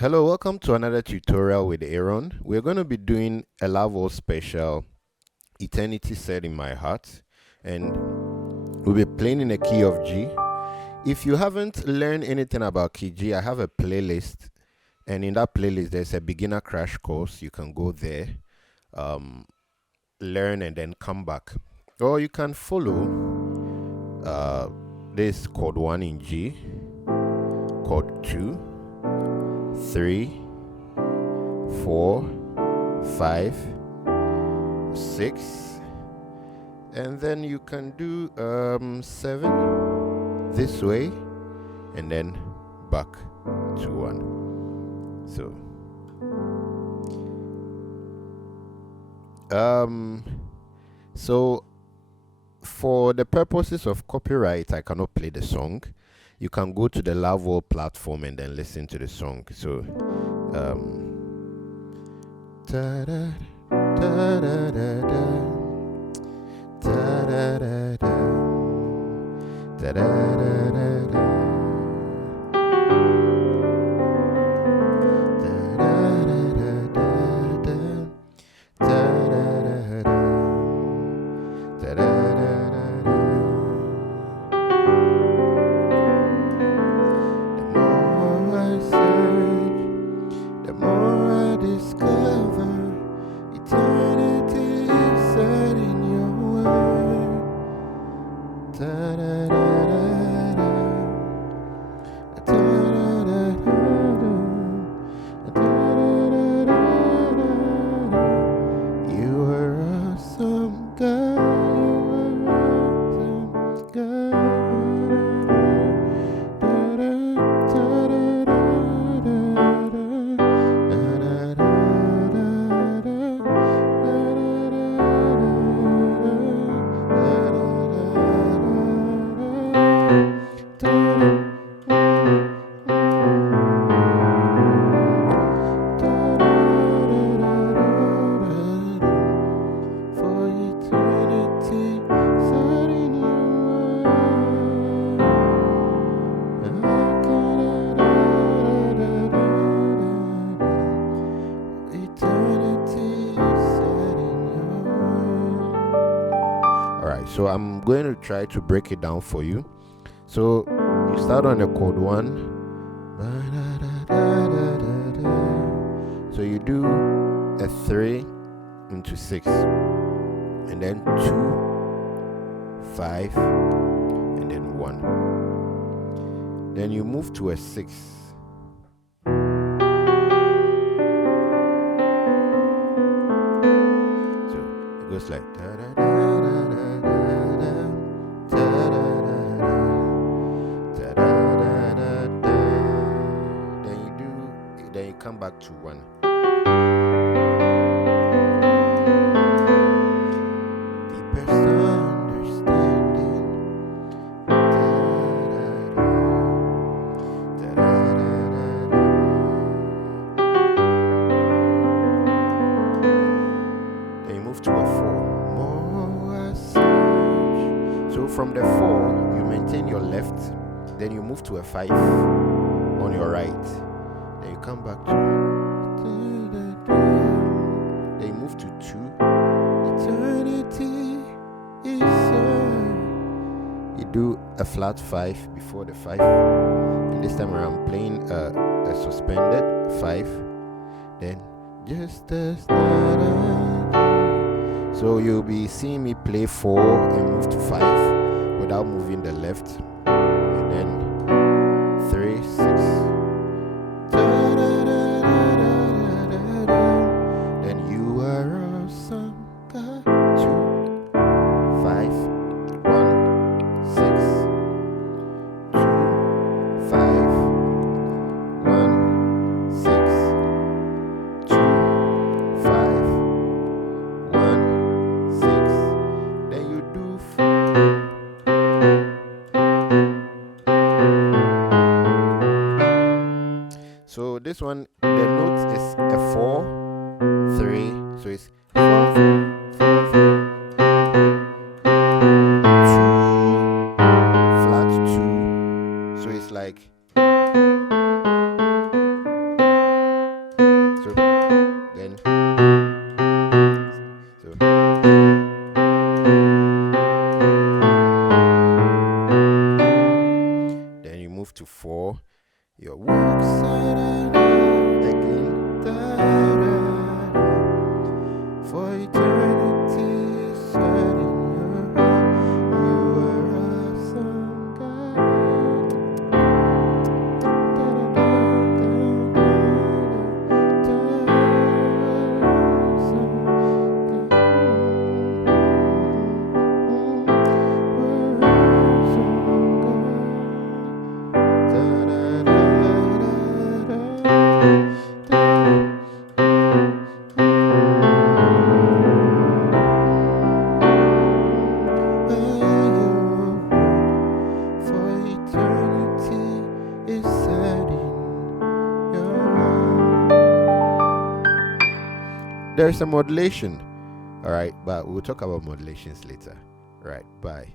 Hello, welcome to another tutorial with Aaron. We're going to be doing a Loveworld special, Eternity Set in My Heart, and we'll be playing in a key of G. If you haven't learned anything about key G, I have a playlist, and in that playlist there's a beginner crash course. You can go there, learn, and then come back. Or you can follow this chord 1 in G, chord 2, 3, 4, 5, 6, and then you can do 7 this way and then back to 1. So for the purposes of copyright, I cannot play the song. You can go to the Loveworld platform and then listen to the song. So da da da da da da da da da da da da da. So I'm going to try to break it down for you. So you start on the chord 1. So you do a 3 into 6, and then 2, 5, and then 1. Then you move to a 6. So it goes like da da da da da. Then you come back to 1. Deepest understanding. Then you move to a 4. More search. So from the 4, you maintain your left. Then you move to a 5 on your right. Then you come back to. Then you move to 2. Eternity is you do a flat 5 before the 5. And this time around, playing a suspended 5. Then just as so you'll be seeing me play 4 and move to 5 without moving the left. And then 3, 6. Then you are awesome, God. 2, 5, 1, 6. 2, 5, 1, 6. 2, 5, 1, 6. Then you do. So this one, the note is a 4, 3. So it's 4, 4, 4, 2, flat 2. So it's like Again, da-da-da. For eternity is set in your heart. You are awesome, God. For eternity is set in your heart. There's a modulation, all right, but we'll talk about modulations later. All right, bye.